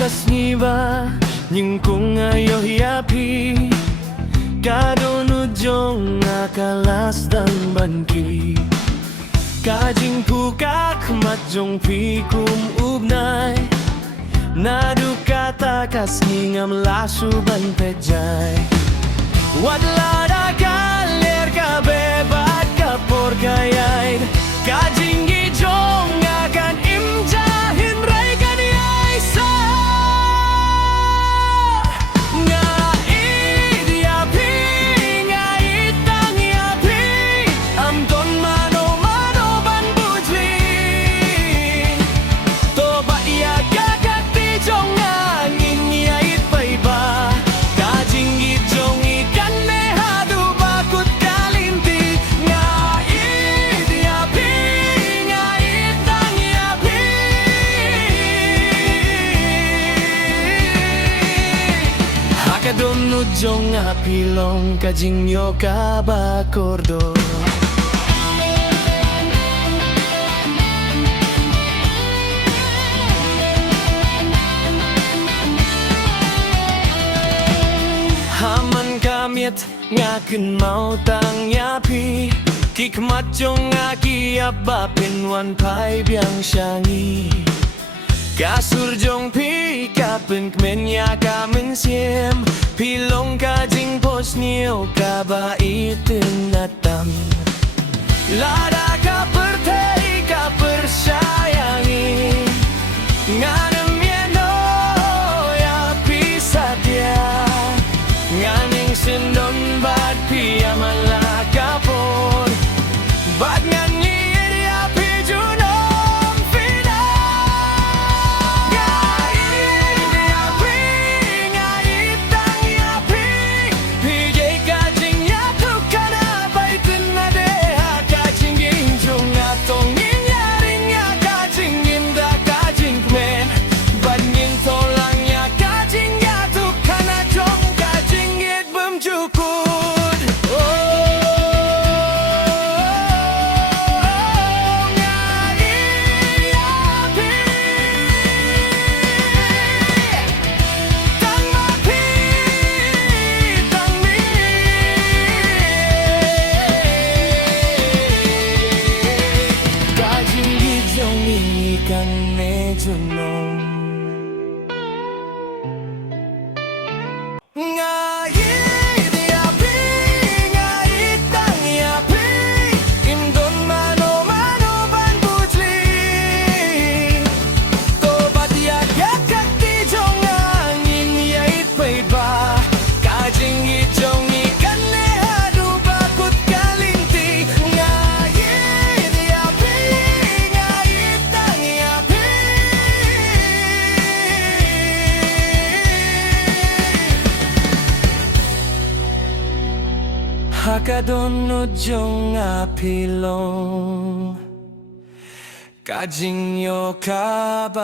kasniba nhưng kung ayo hiapi kadonu jong akalas dan banki kajing pukak matjong pikum ubnay nadu kata kas hingam lasuban pejay wadlada kaler kabebat kapor kayay kajing gijong akan imjahin ray kaniyay sa ngait yapi ngait tang yapi amton mano mano ban bujli toba iya gagati jong angin yait paiba kajing gijong ikan nehadu bakut kalinti ngait yapi ngait tang yapi hakadon jong apilong kajing yo kabakordo haman kamit ngakin mau tang yapi kikmat jong ngaki abapin wan pai biang syangi kasur jong pi kapin kmenya kamen siem pilong kajing pos niyo kaba itin natam lada ka pertei ka persayangi nganem yeno ya pisadia nganing sindon bad pia malakapon bad nganyi ya pijunom fina ngait yapi ngait tang yapi pijay kajing yatuk kana baitin nadeha kajing ginjong atong inyaring ya kajing inda kajing kmen banying tolang ya kajing yatuk kana jong kajing it bumjukud ngait yapi ngait tang yapi imdon mano mano ban bujli tobat ya gagati jong angin yait paiba kajing gijong ikan nehadu bakut kalinti ngait yapi ngait tang yapi hakadon jong apilong kajing yo kabakordor